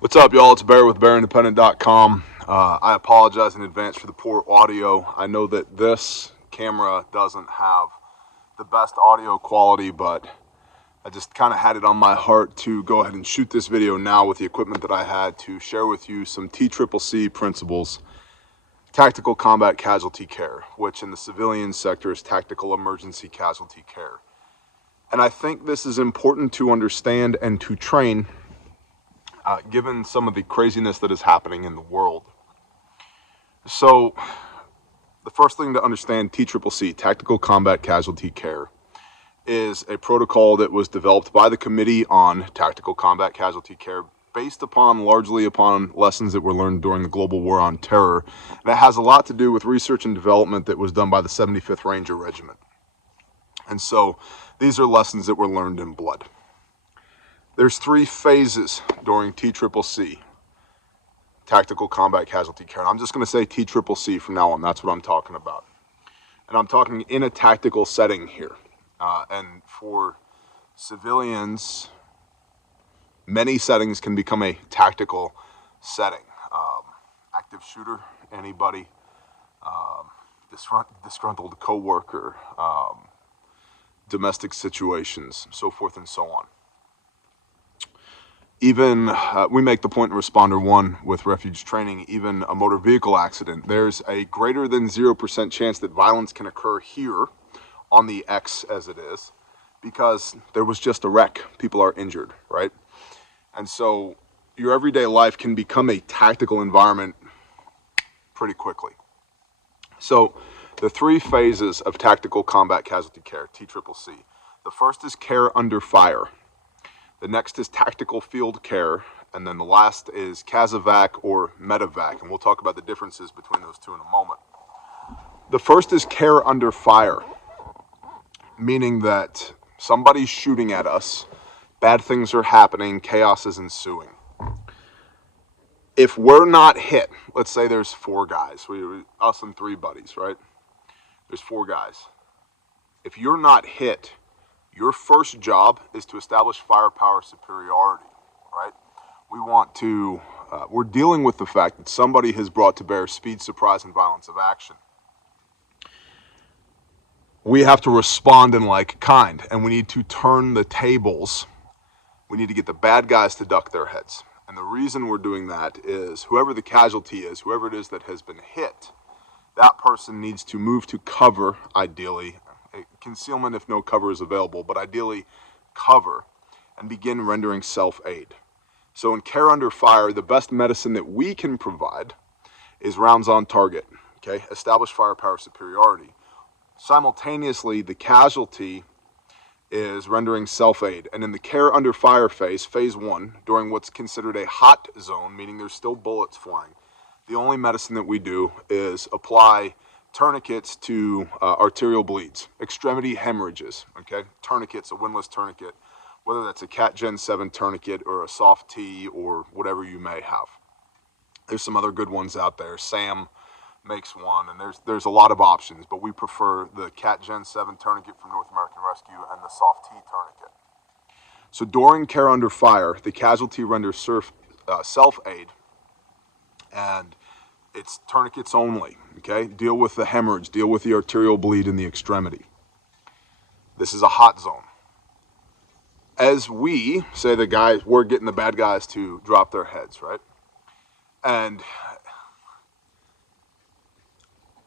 What's up, y'all? It's Bear with BearIndependent.com. I apologize in advance for the poor audio. I know that this camera doesn't have the best audio quality, but I just kind of had it on my heart to go ahead and shoot this video now with the equipment that I had to share with you some TCCC principles, tactical combat casualty care, which in the civilian sector is tactical emergency casualty care. And I think this is important to understand and to train given some of the craziness that is happening in the world. So, the first thing to understand, TCCC, Tactical Combat Casualty Care, is a protocol that was developed by the Committee on Tactical Combat Casualty Care based largely upon lessons that were learned during the global war on terror. And it has a lot to do with research and development that was done by the 75th Ranger Regiment. And so, these are lessons that were learned in blood. There's 3 phases during TCCC, Tactical Combat Casualty Care. And I'm just going to say TCCC from now on. That's what I'm talking about. And I'm talking in a tactical setting here. And for civilians, many settings can become a tactical setting. Active shooter, anybody, disgruntled coworker, domestic situations, so forth and so on. Even, we make the point in Responder 1 with refuge training, even a motor vehicle accident, there's a greater than 0% chance that violence can occur here on the X as it is, because there was just a wreck. People are injured, right? And so your everyday life can become a tactical environment pretty quickly. So the 3 phases of tactical combat casualty care, TCCC. The first is care under fire. The next is tactical field care, and then the last is CASEVAC or medevac, and we'll talk about the differences between those two in a moment. The first is care under fire, meaning that somebody's shooting at us, bad things are happening, chaos is ensuing. If we're not hit, let's say there's 4 guys, us and 3 buddies, right? There's 4 guys. If you're not hit, your first job is to establish firepower superiority, right? We're dealing with the fact that somebody has brought to bear speed, surprise, and violence of action. We have to respond in like kind, and we need to turn the tables. We need to get the bad guys to duck their heads. And the reason we're doing that is whoever the casualty is, whoever it is that has been hit, that person needs to move to cover, ideally, concealment if no cover is available, but ideally cover, and begin rendering self-aid. So in care under fire, the best medicine that we can provide is rounds on target, okay? Establish firepower superiority. Simultaneously, the casualty is rendering self-aid. And in the care under fire phase, phase 1, during what's considered a hot zone, meaning there's still bullets flying, the only medicine that we do is apply tourniquets to arterial bleeds, extremity hemorrhages, okay? Tourniquets, a windlass tourniquet, whether that's a Cat Gen 7 tourniquet or a soft T or whatever you may have. There's some other good ones out there. Sam makes one, and there's a lot of options, but we prefer the Cat Gen 7 tourniquet from North American Rescue and the soft T tourniquet. So during care under fire, the casualty renders self-aid, and it's tourniquets only, okay? Deal with the hemorrhage, deal with the arterial bleed in the extremity. This is a hot zone. As we say, we're getting the bad guys to drop their heads, right? And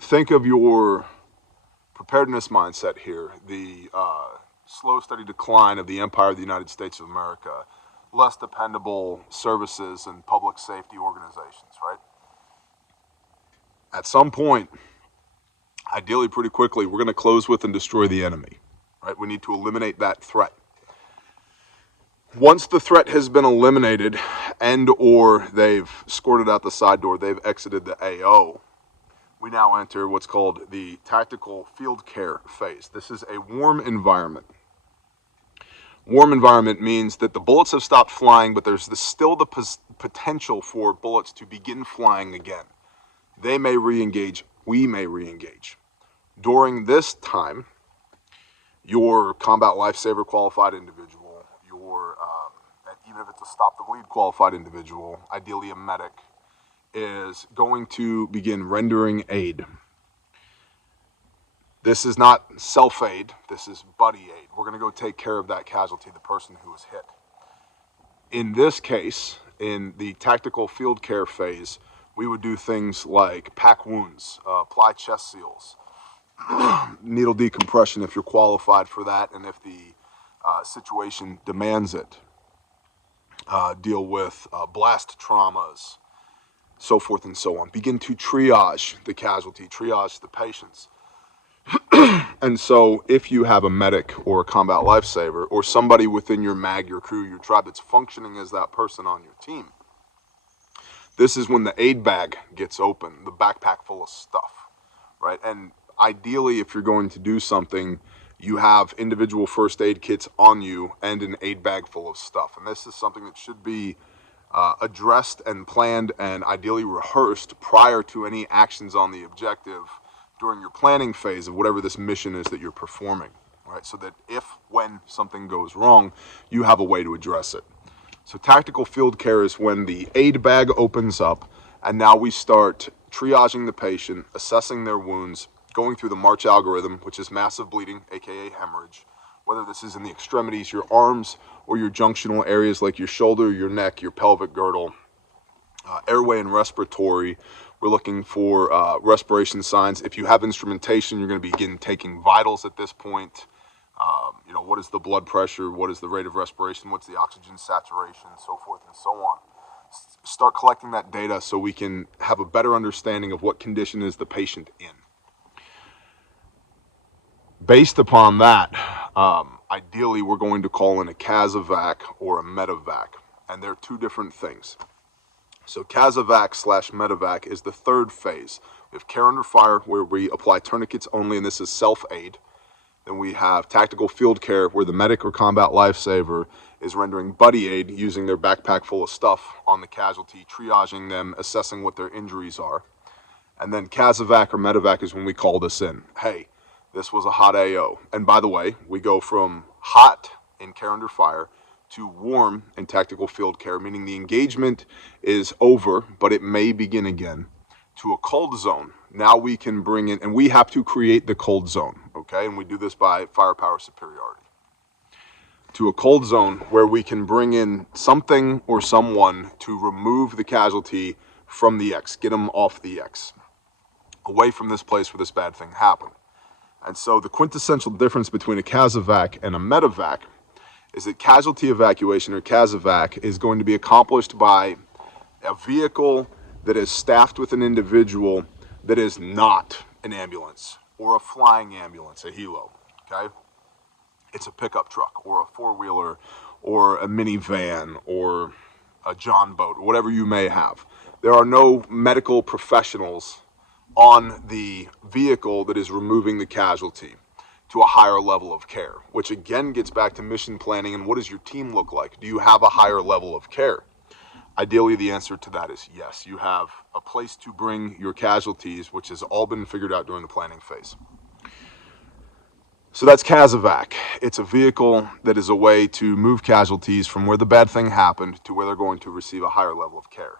think of your preparedness mindset here, the slow, steady decline of the Empire of the United States of America, less dependable services and public safety organizations, right? At some point, ideally pretty quickly, we're going to close with and destroy the enemy, right? We need to eliminate that threat. Once the threat has been eliminated and or they've squirted out the side door, they've exited the AO, we now enter what's called the tactical field care phase. This is a warm environment. Warm environment means that the bullets have stopped flying, but there's still the potential for bullets to begin flying again. They may re-engage, we may re-engage. During this time, your combat lifesaver qualified individual, your even if it's a stop the bleed qualified individual, ideally a medic, is going to begin rendering aid. This is not self-aid, this is buddy aid. We're going to go take care of that casualty, the person who was hit. In this case, in the tactical field care phase, we would do things like pack wounds, apply chest seals, needle decompression if you're qualified for that and if the situation demands it, deal with blast traumas, so forth and so on. Begin to triage the casualty, triage the patients. And so if you have a medic or a combat lifesaver or somebody within your MAG, your crew, your tribe that's functioning as that person on your team, this is when the aid bag gets open, the backpack full of stuff, right? And ideally, if you're going to do something, you have individual first aid kits on you and an aid bag full of stuff. And this is something that should be addressed and planned and ideally rehearsed prior to any actions on the objective during your planning phase of whatever this mission is that you're performing, right? So that when something goes wrong, you have a way to address it. So tactical field care is when the aid bag opens up and now we start triaging the patient, assessing their wounds, going through the March algorithm, which is massive bleeding, aka hemorrhage, whether this is in the extremities, your arms, or your junctional areas like your shoulder, your neck, your pelvic girdle, airway and respiratory. We're looking for respiration signs. If you have instrumentation, you're going to begin taking vitals at this point. What is the blood pressure? What is the rate of respiration? What's the oxygen saturation? So forth and so on. Start collecting that data so we can have a better understanding of what condition is the patient in. Based upon that, ideally we're going to call in a CASEVAC or a medevac, and they're two different things. So CASEVAC/medevac is the third phase. We have care under fire, where we apply tourniquets only, and this is self-aid. Then we have tactical field care, where the medic or combat lifesaver is rendering buddy aid using their backpack full of stuff on the casualty, triaging them, assessing what their injuries are. And then CASEVAC or medevac is when we call this in. Hey, this was a hot AO. And by the way, we go from hot in care under fire to warm in tactical field care, meaning the engagement is over, but it may begin again, to a cold zone. Now we can bring in, and we have to create the cold zone, okay? And we do this by firepower superiority. To a cold zone where we can bring in something or someone to remove the casualty from the X, get them off the X, away from this place where this bad thing happened. And so the quintessential difference between a CASEVAC and a medevac is that casualty evacuation, or CASEVAC, is going to be accomplished by a vehicle that is staffed with an individual that is not an ambulance or a flying ambulance, a helo, okay? It's a pickup truck or a four-wheeler or a minivan or a John boat, whatever you may have. There are no medical professionals on the vehicle that is removing the casualty to a higher level of care, which again gets back to mission planning and what does your team look like? Do you have a higher level of care? Ideally, the answer to that is yes. You have a place to bring your casualties, which has all been figured out during the planning phase. So that's CASEVAC. It's a vehicle that is a way to move casualties from where the bad thing happened to where they're going to receive a higher level of care.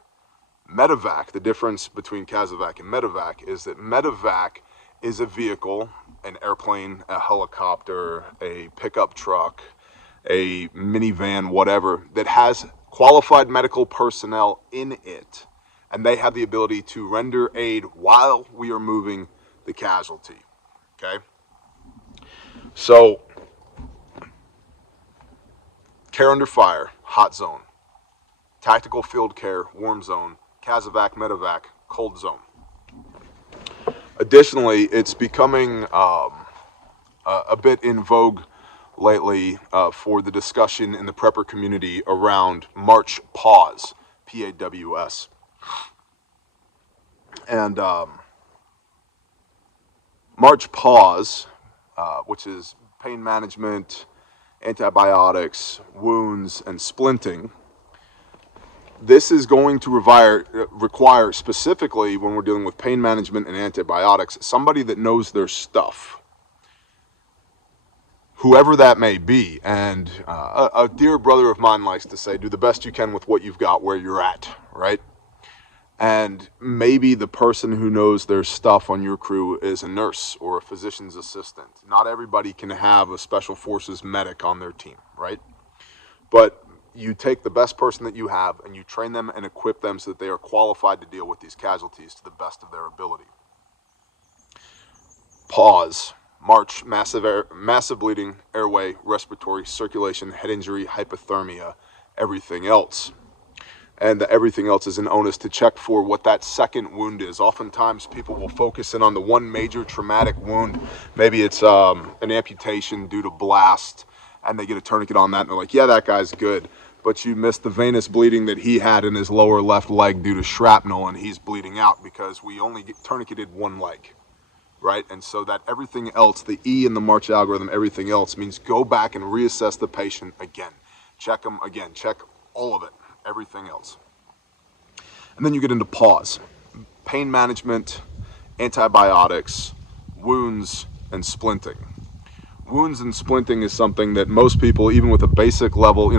Medevac, the difference between CASEVAC and medevac is that medevac is a vehicle, an airplane, a helicopter, a pickup truck, a minivan, whatever, that has qualified medical personnel in it, and they have the ability to render aid while we are moving the casualty, okay? So, care under fire, hot zone. Tactical field care, warm zone. CASEVAC, medevac, cold zone. Additionally, it's becoming a bit in vogue lately for the discussion in the prepper community around March Pause, P-A-W-S. And March Pause, which is pain management, antibiotics, wounds, and splinting, this is going to require specifically when we're dealing with pain management and antibiotics, somebody that knows their stuff. whoever that may be. And a dear brother of mine likes to say, do the best you can with what you've got where you're at, right? And maybe the person who knows their stuff on your crew is a nurse or a physician's assistant. Not everybody can have a special forces medic on their team, right? But you take the best person that you have and you train them and equip them so that they are qualified to deal with these casualties to the best of their ability. Pause. March, massive bleeding, airway, respiratory, circulation, head injury, hypothermia, everything else. And the everything else is an onus to check for what that second wound is. Oftentimes people will focus in on the one major traumatic wound. Maybe it's an amputation due to blast, and they get a tourniquet on that, and they're like, yeah, that guy's good. But you missed the venous bleeding that he had in his lower left leg due to shrapnel, and he's bleeding out because we only tourniqueted one leg, right? And so that everything else, the E in the March algorithm, everything else, means go back and reassess the patient again. Check them again. Check all of it. Everything else. And then you get into pause. Pain management, antibiotics, wounds, and splinting. Wounds and splinting is something that most people, even with a basic level,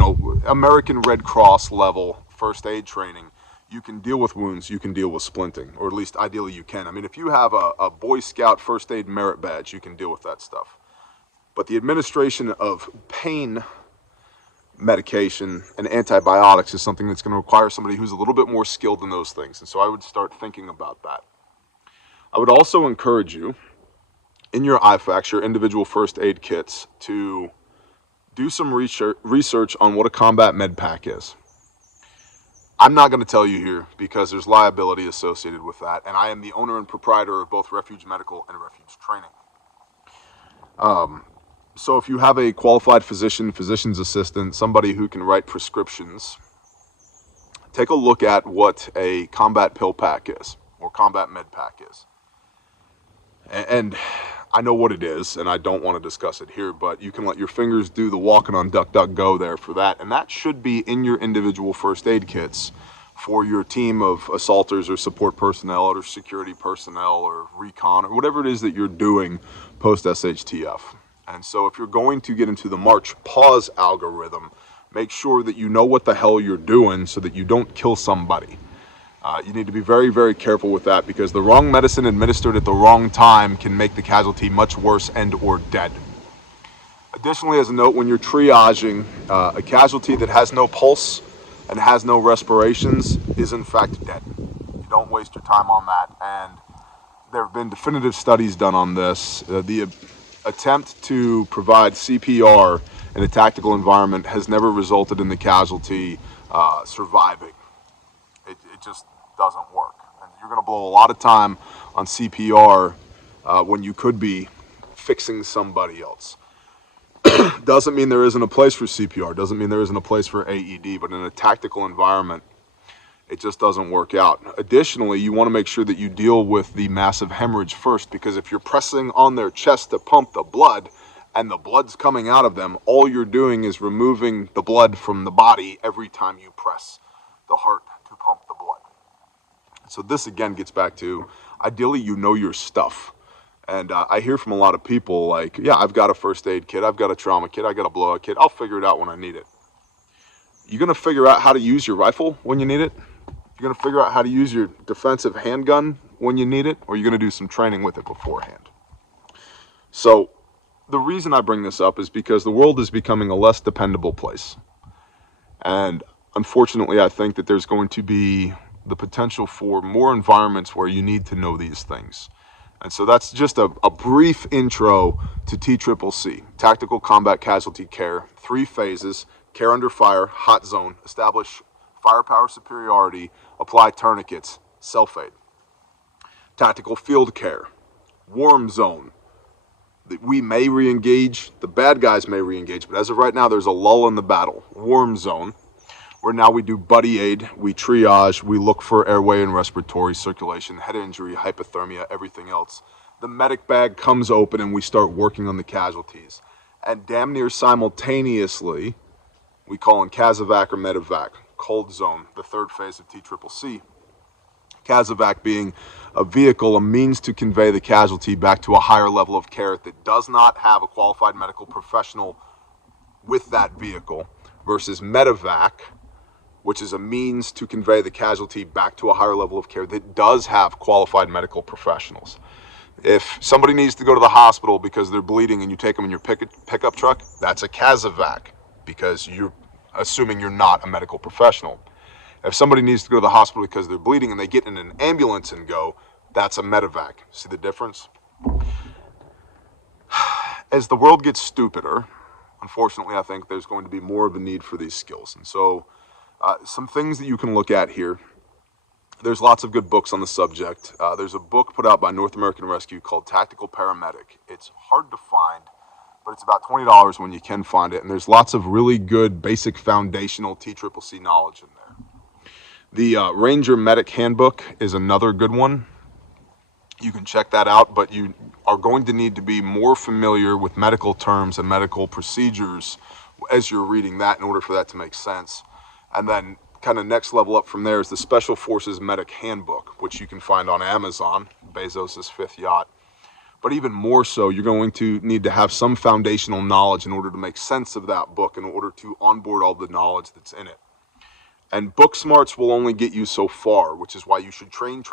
American Red Cross level first aid training, you can deal with wounds, you can deal with splinting, or at least ideally you can. I mean, if you have a Boy Scout first aid merit badge, you can deal with that stuff. But the administration of pain medication and antibiotics is something that's going to require somebody who's a little bit more skilled in those things. And so I would start thinking about that. I would also encourage you in your IFAKs, your individual first aid kits, to do some research on what a combat med pack is. I'm not going to tell you here because there's liability associated with that. And I am the owner and proprietor of both Refuge Medical and Refuge Training. So if you have a qualified physician, physician's assistant, somebody who can write prescriptions, take a look at what a combat pill pack is, or combat med pack is. And I know what it is, and I don't want to discuss it here, but you can let your fingers do the walking on DuckDuckGo there for that. And that should be in your individual first aid kits for your team of assaulters or support personnel or security personnel or recon or whatever it is that you're doing post-SHTF. And so if you're going to get into the March pause algorithm, make sure that you know what the hell you're doing so that you don't kill somebody. You need to be very, very careful with that because the wrong medicine administered at the wrong time can make the casualty much worse and or dead. Additionally, as a note, when you're triaging, a casualty that has no pulse and has no respirations is in fact dead. You don't waste your time on that. And there have been definitive studies done on this. The attempt to provide CPR in a tactical environment has never resulted in the casualty surviving. It just doesn't work. And you're going to blow a lot of time on CPR when you could be fixing somebody else. Doesn't mean there isn't a place for CPR. Doesn't mean there isn't a place for AED. But in a tactical environment, it just doesn't work out. Additionally, you want to make sure that you deal with the massive hemorrhage first, because if you're pressing on their chest to pump the blood and the blood's coming out of them, all you're doing is removing the blood from the body every time you press the heart to pump the blood. So this again gets back to, ideally you know your stuff. And I hear from a lot of people like, yeah, I've got a first aid kit, I've got a trauma kit, I got a blowout kit, I'll figure it out when I need it. You're going to figure out how to use your rifle when you need it? You're going to figure out how to use your defensive handgun when you need it, or you're going to do some training with it beforehand. So the reason I bring this up is because the world is becoming a less dependable place. And unfortunately, I think that there's going to be the potential for more environments where you need to know these things. And so that's just a brief intro to TCCC, Tactical Combat Casualty Care, 3 phases: care under fire, hot zone, establish firepower superiority, apply tourniquets, self-aid. Tactical field care, warm zone. We may re-engage, the bad guys may re-engage, but as of right now, there's a lull in the battle. Warm zone, where now we do buddy aid, we triage, we look for airway and respiratory circulation, head injury, hypothermia, everything else. The medic bag comes open and we start working on the casualties. And damn near simultaneously, we call in CASEVAC or medevac, cold zone, the 3rd phase of TCCC. Casevac being a vehicle, a means to convey the casualty back to a higher level of care that does not have a qualified medical professional with that vehicle, versus medevac, which is a means to convey the casualty back to a higher level of care that does have qualified medical professionals. If somebody needs to go to the hospital because they're bleeding and you take them in your pickup truck, that's a casevac, because you're assuming you're not a medical professional. If somebody needs to go to the hospital because they're bleeding and they get in an ambulance and go, that's a medevac. See the difference? As the world gets stupider, unfortunately, I think there's going to be more of a need for these skills. And so some things that you can look at here. There's lots of good books on the subject. There's a book put out by North American Rescue called Tactical Paramedic. It's hard to find, but it's about $20 when you can find it. And there's lots of really good basic foundational TCCC knowledge in there. The Ranger Medic Handbook is another good one. You can check that out, but you are going to need to be more familiar with medical terms and medical procedures as you're reading that in order for that to make sense. And then kind of next level up from there is the Special Forces Medic Handbook, which you can find on Amazon, Bezos' 5th yacht. But even more so, you're going to need to have some foundational knowledge in order to make sense of that book, in order to onboard all the knowledge that's in it. And book smarts will only get you so far, which is why you should train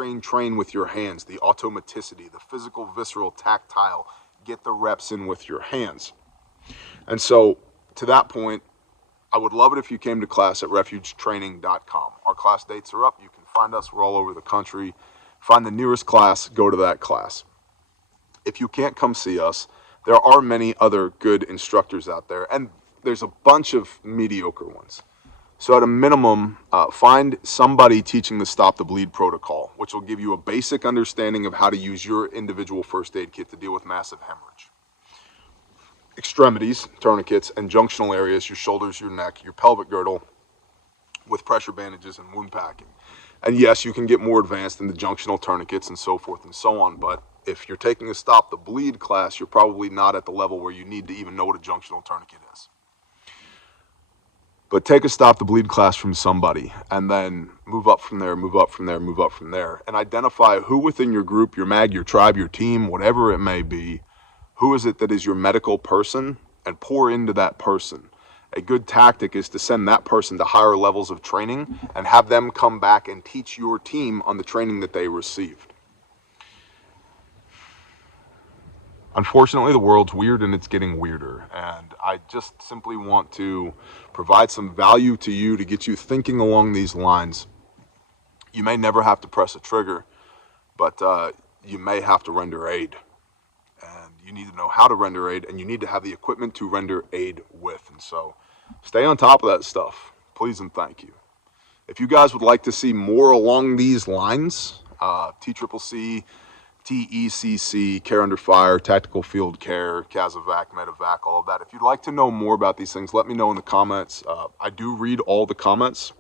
with your hands. The automaticity, the physical, visceral, tactile, get the reps in with your hands. And so to that point, I would love it if you came to class at refugetraining.com. Our class dates are up. You can find us. We're all over the country. Find the nearest class, go to that class. If you can't come see us, there are many other good instructors out there, and there's a bunch of mediocre ones. So at a minimum, find somebody teaching the Stop the Bleed protocol, which will give you a basic understanding of how to use your individual first aid kit to deal with massive hemorrhage. Extremities, tourniquets, and junctional areas, your shoulders, your neck, your pelvic girdle, with pressure bandages and wound packing. And yes, you can get more advanced in the junctional tourniquets and so forth and so on, but if you're taking a Stop the Bleed class, you're probably not at the level where you need to even know what a junctional tourniquet is. But take a Stop the Bleed class from somebody, and then move up from there, move up from there, move up from there, and identify who within your group, your mag, your tribe, your team, whatever it may be, who is it that is your medical person, and pour into that person. A good tactic is to send that person to higher levels of training and have them come back and teach your team on the training that they received. Unfortunately, the world's weird and it's getting weirder, and I just simply want to provide some value to you to get you thinking along these lines. You may never have to press a trigger, but you may have to render aid, and you need to know how to render aid, and you need to have the equipment to render aid with. And so stay on top of that stuff, please and thank you. If you guys would like to see more along these lines, TCCC, TCCC, Care Under Fire, Tactical Field Care, Casevac, Medevac, all of that. If you'd like to know more about these things, let me know in the comments. I do read all the comments.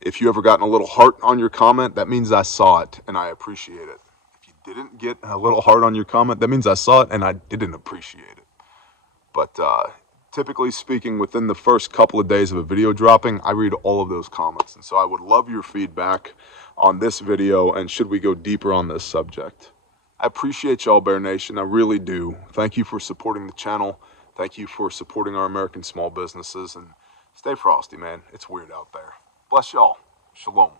If you ever gotten a little heart on your comment, that means I saw it and I appreciate it. If you didn't get a little heart on your comment, that means I saw it and I didn't appreciate it. But typically speaking, within the first couple of days of a video dropping, I read all of those comments. And so I would love your feedback on this video, and should we go deeper on this subject. I appreciate y'all, Bear Nation. I really do. Thank you for supporting the channel. Thank you for supporting our American small businesses, and stay frosty, man. It's weird out there. Bless y'all. Shalom.